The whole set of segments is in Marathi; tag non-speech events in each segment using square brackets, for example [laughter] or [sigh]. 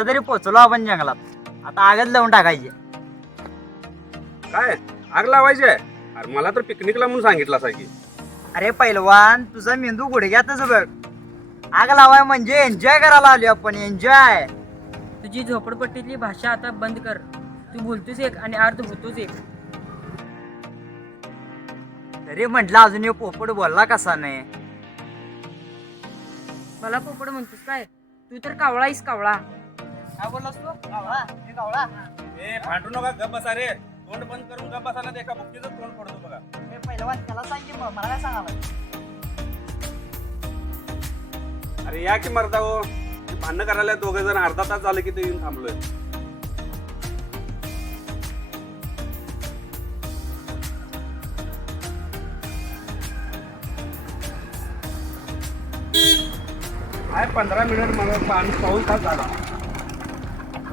एकदा तरी पोचलो आपण जंगलात. आता आगच लावून टाकायची. काय? आग लावायची आहे? अरे मला तर पिकनिकला म्हणून सांगितलं की. अरे पैलवान तुझा मेंदू गुडघ्यातच बघ. आग लावाय म्हणजे एन्जॉय करायला आलो आपण एन्जॉय तुझी झोपडपट्टीतली भाषा आता बंद कर. तू बोलतोस एक आणि अर्थ होतोच एक. तरी म्हटलं अजून हे पोपट बोलला कसा नाही? मला पोपड म्हणतोस काय? तू तर कावळा आहेस कावळा. काय बोललास तू? कावळा हे कावळा ए भांडू नका गप बसा रे. तोंड बंद करून गप बसा ना ते एका बुक्कीचं तोंड पडतो बघा. हे पैलवान त्याला सांग की मग मला काय सांगावं अरे या की मरदा हो. भांडणं करायला दोघे जण अर्धा तास झालं की ते येऊन थांबलोय. काय पंधरा मिनिट मला पाणी पाऊस तास झाला.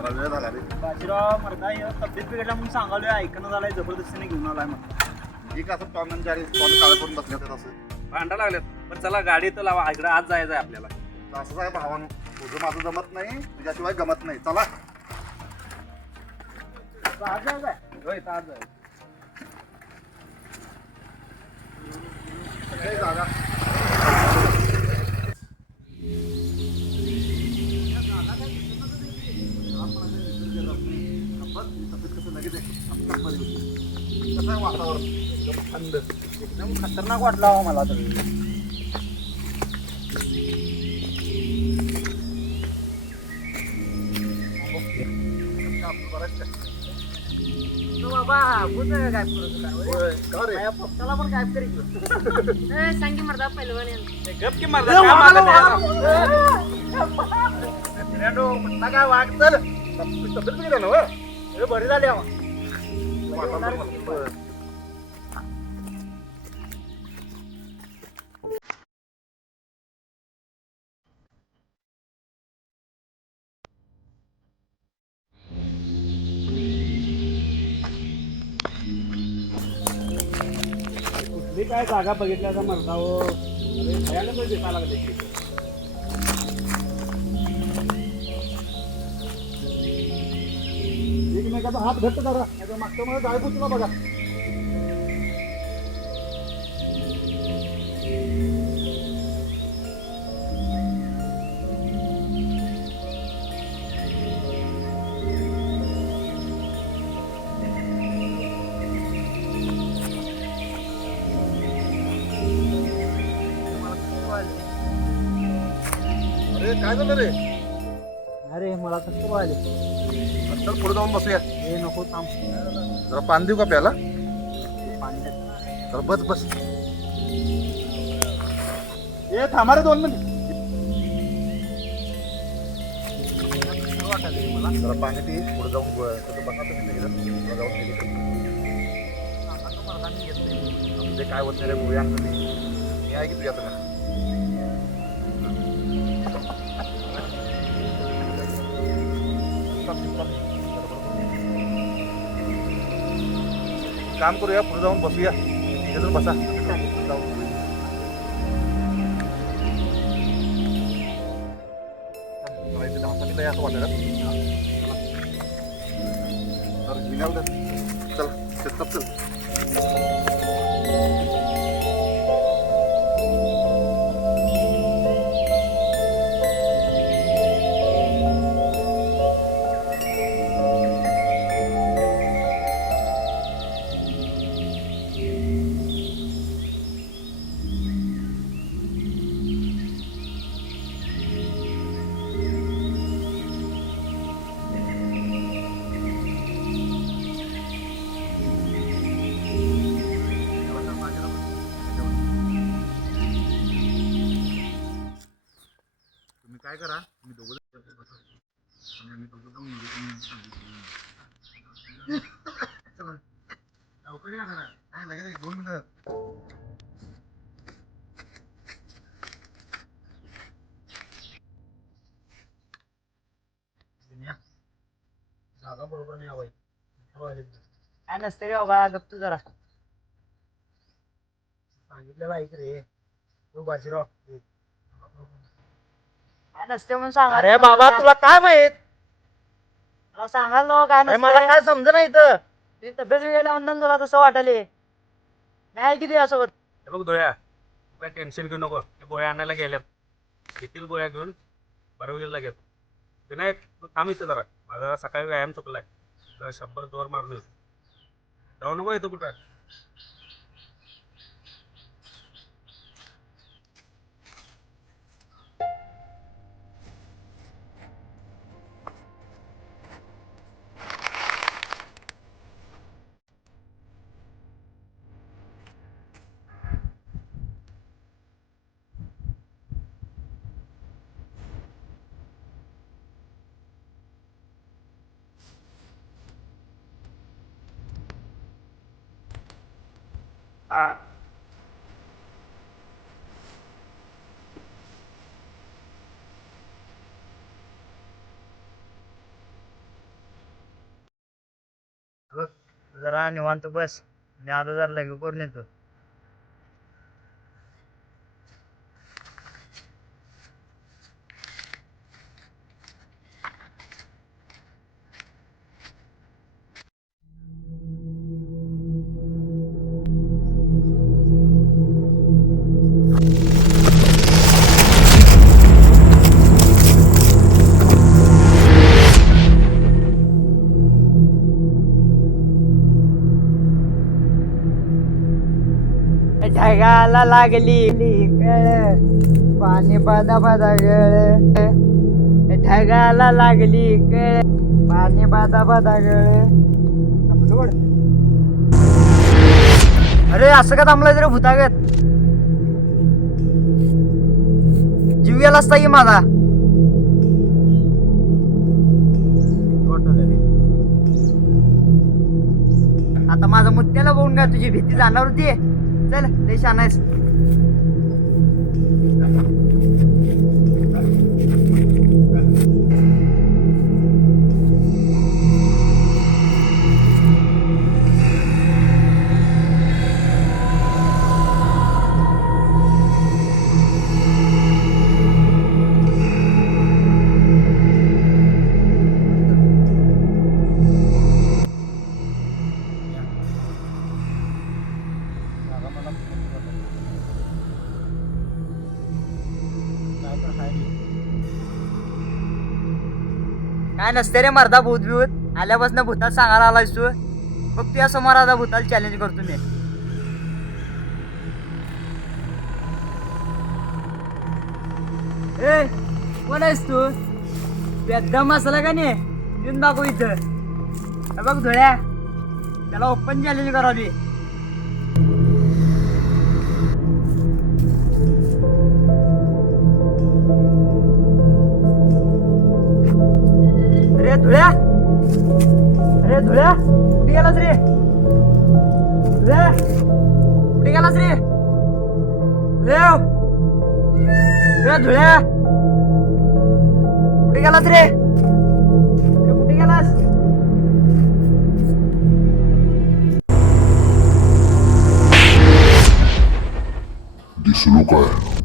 जरा वेळ झाला रे. बाजीराव मर्दा हे तब्येत बिघडला म्हणून सांगालोय ऐकणं झालंय जबरदस्तीने घेऊन आलाय मग ठीक आहे असं अँड जॅरी तोंड काळ करून बसले होते असं. भांडा लागलेत पण चला गाडी तर लावा. इकडे आज जायचं आहे आपल्याला. तर असंच आहे भावानं. तुझं माझं जमत नाही तुझ्याशिवाय गमत नाही. चला. होय तर आज जायचं. खतरनाक वाटला हो मला तर. बाबा पप्पाला पण काय करेल ए, सांग की मर्दा पहिलवान आहे. ए, गप की मर्दा, काय चल तब्येत हे बरी झाली अहो. काय जागा बघितल्याचा मर्दा हो अरे भयानक म्हणजे दिसा लागले की. एकमेकाचा हात घट्ट करा. मागच्या मला जाय बघा. अरे काय झालं रे? अरे मला कसं व्हायले चल पुढे जाऊन बसूया. हे नको थांब. जरा पाणी देऊ का प्याला? पाणी दे. तर बस बस. ए थांबा रे दोन मिनिट. जरा पाणी पी पुढे जाऊन ब- तिथं बसा तुम्ही तिकडं. पुढं जाऊन तिकडं. म्हणजे काय होत नाही रे गोळी आणतो मी. मी आहे की तुझ्याकडे? काम करूया पुढे जाऊन बसूया तिथे तर बसा जाऊ चला, इथे धावताना लय असं वाटलं तर घेण्यावर चल शेतात चल दोन जागा बरोबर नाही हवाय काय नसते रे बाबा तू जरा सांगितलं ऐक रे तू बाजीराव काय नसते म्हणून सांग अरे बाबा तुला काय माहीत? सांगाल ना काय मला काय समज नाही इथं? ती तब्येत वेगळ्या अंदाज तुला तसं वाटले नाही किती असं हे बघ धोया काय टेन्शन घेऊ नको. ते गोळ्या आणायला गेल्यात. घेतील गोळ्या घेऊन बरं लागेल विनायक तू थांब इथं जरा. माझा सकाळी व्यायाम चुकलाय. जरा शंभर जोर मारून येऊ जाऊ नको येतो कुठं. जरा निवांत बस. मी आता जरा लगे करून येतो. मला लागली. कळ पाणी बादा बादा गळ. ढगाला लागली कळ पाणी बादा बादा गळ. अरे असं का थांबलं रे भूतागत? जीव गेला असता की माझा. आता माझा मुत्याला बघून का तुझी भीती जाणार होती. चल लय आहेस नसते रे मर्दा भूत बिभूत आल्यापासून भूतात सांगायला आलायस तू? बघ तुझ्या समोर आता भूताला चॅलेंज करतो मी. ए कोण आहेस तू? एकदम असला का नाही? येऊन दाखव इथं. बघ धुळ्या. त्याला ओपन चॅलेंज करावी. धुळ्या. अरे धुळ्या कुठे गेलास रे? धुळ्या कुठे गेलास रे? धुळ्या धुळ्या कुठे गेलास रे? अरे कुठे गेलास? दिसलो काय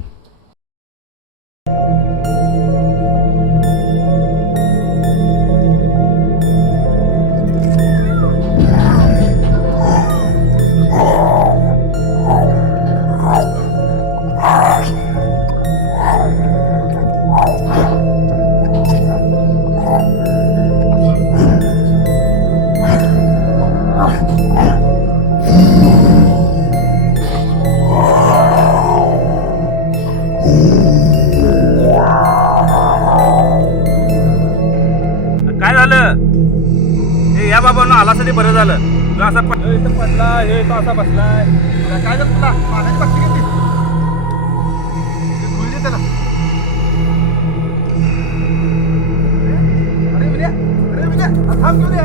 असा बसलाय. काय झालं तुला? पाण्याची बाटली घेतली ते धुळी दे त्याला. अरे विद्या अरे विद्या थांब घेऊ द्या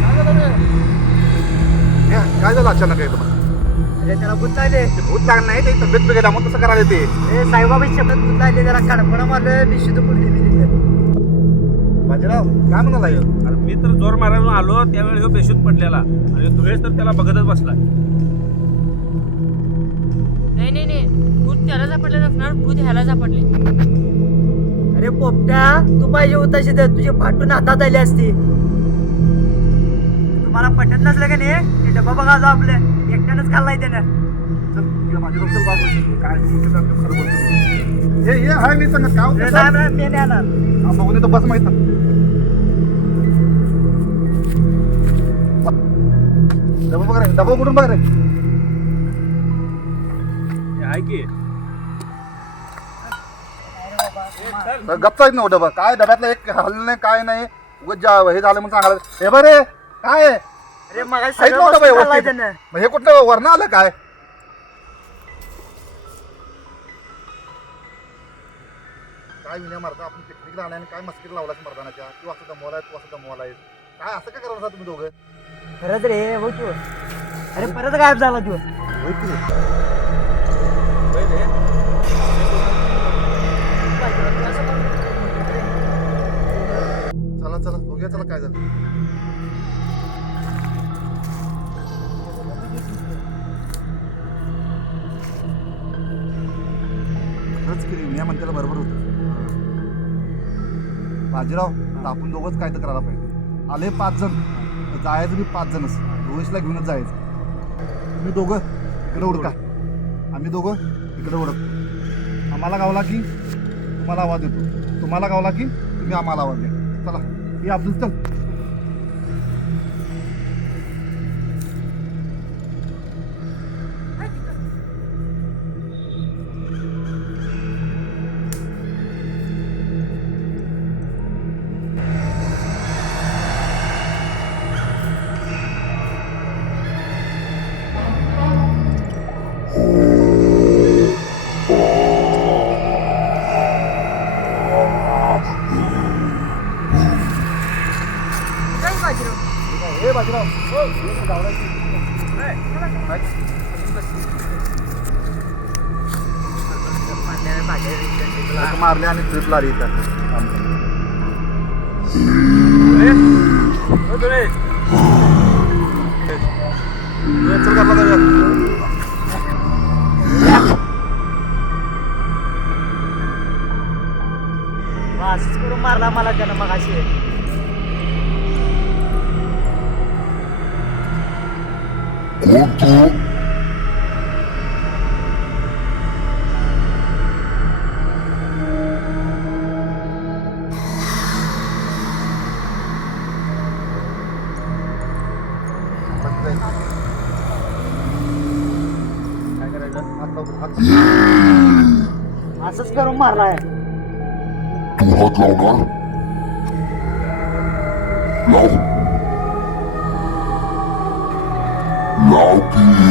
काय झालं रे? काय झालं अचानक आहे तुम्हाला? त्याला भूत लागले. भूत लागलं नाही ते तब्येत तसं करायला ते ए साईबाबा शब्दात भूत लागले जरा कडपणा मारलं निश्चित पडली मी तिथे. बाजीराव काय म्हणाला तर जोर मारायला आलो त्यावेळी ह्यो बेशूत पडलेला. आणि धुळेश तर त्याला बघतच बसला. नाही नाही नाही. भूत त्याला सापडले नसणार भूत ह्याला सापडले. अरे पोपट्या तू पाहिजे होता तिथं तुझी फाटून हातात आली असती. तुम्हाला पटत नसलं का नाही? ते डबा बघा जाऊ आपलं. एकट्यानंच खाल्लाय त्यानं. चल ये माझ्या बाजू आहे. काय तू बोलतोय ते खरं बोलतोय. ये ये हाय मी सांगत काय होतं? नाही, सांग? नाही, मी नाही येणार. हा, बघून येतो बस माहीत डबा बघ रे डबा कुठून बघ रे हे गप्पा आहेत ना हो डबा. काय डब्यातला एक हल्लं नाही काय नाही. उगाच जा- हे झालं म्हणून सांगायला हे बरे काय आहे? अरे मग नव्हतं बाई हे कुठलं वरनं आलं काय? काय विनय मारता? आपण पिकनिकला आणि काय मस्किट लावला मर्दानाच्या? तू असं दमवलाय तू असं दमवलाय काय असं काय करत तुम्ही दोघं? खरंच रे हो तू अरे परत गायब झाला तू. चला चला बघूया चला काय झालं. खरंच केली विनया म्हणतेला बरोबर होत. बाजीराव आता आपण दोघंच काय तर करायला पाहिजे. आले पाच जण. जायचं मी पाच जणच रोहिशला घेऊनच जायचं. तुम्ही दोघं इकडे उडका आम्ही दोघं इकडे उडक आम्हाला गावला की तुम्हाला आवाज देतो तुम्हाला गावला की तुम्ही आम्हाला आवाज द्या. चला हे अब्दुल चल असं मारले आणि. असंच करून मारला मला त्यानं मग अशी कोण तू. असंच करून मारलाय. तू हात लावणार? लाव. लाव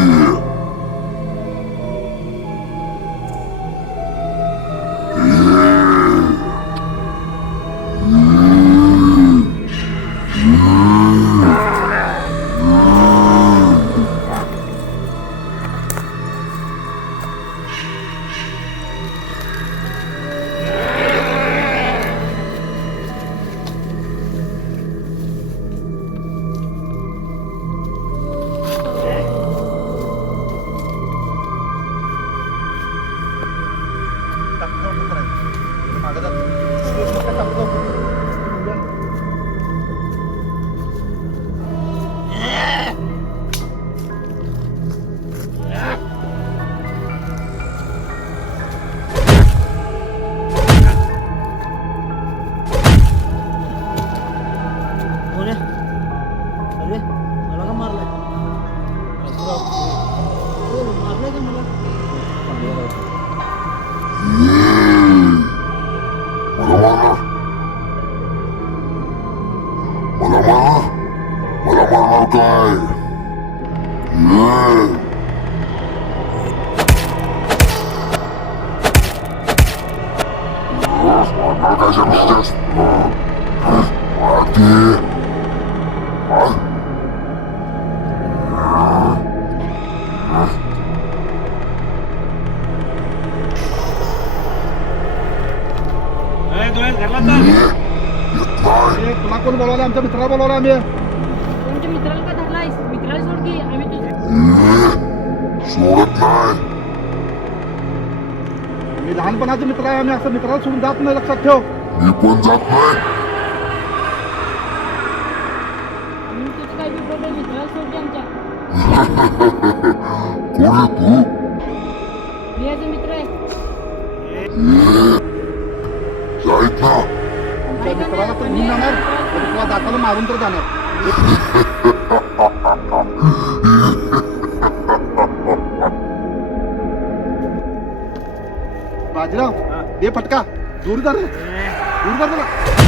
मारणार मला मारणार मला मारणार काय ये मारणार काय समजतेस मारते ए, कोण आमच्या मित्राला बोलवलं आम्ही. तुमच्या मित्राला का धरलायस मित्राला सोड की आम्ही सोडत नाही. मी लहानपणाचे मित्र आहे आम्ही असं मित्राला सोडून जात नाही लक्षात ठेव. मी पण जात नाही. तुझं काय बी मित्राला सोडते आमच्या [laughs] तुला दाताला मारून तर जाणार बाजीराव दे फटका दूर जा रे. दूर जा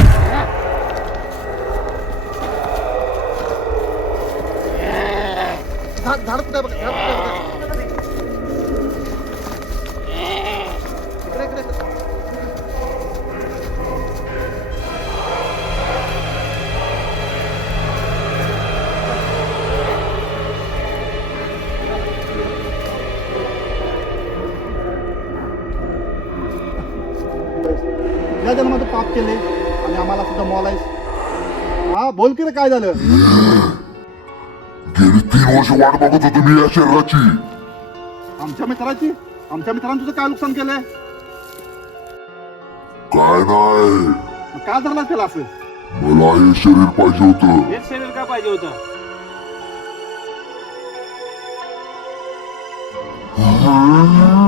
या जन्माचं पाप केले आणि आम्हाला सुद्धा मॉलायस हा बोल की रे काय झालं? गेली तीन वर्ष वाट बघत होतो मी या शरीराची. आमच्या मित्राची? आमच्या मित्रांनी तुझं काय नुकसान केलंय? काय नाही. मग काय झालं त्याला असं? मला हे शरीर पाहिजे होतं. हेच शरीर का पाहिजे होतं? माझे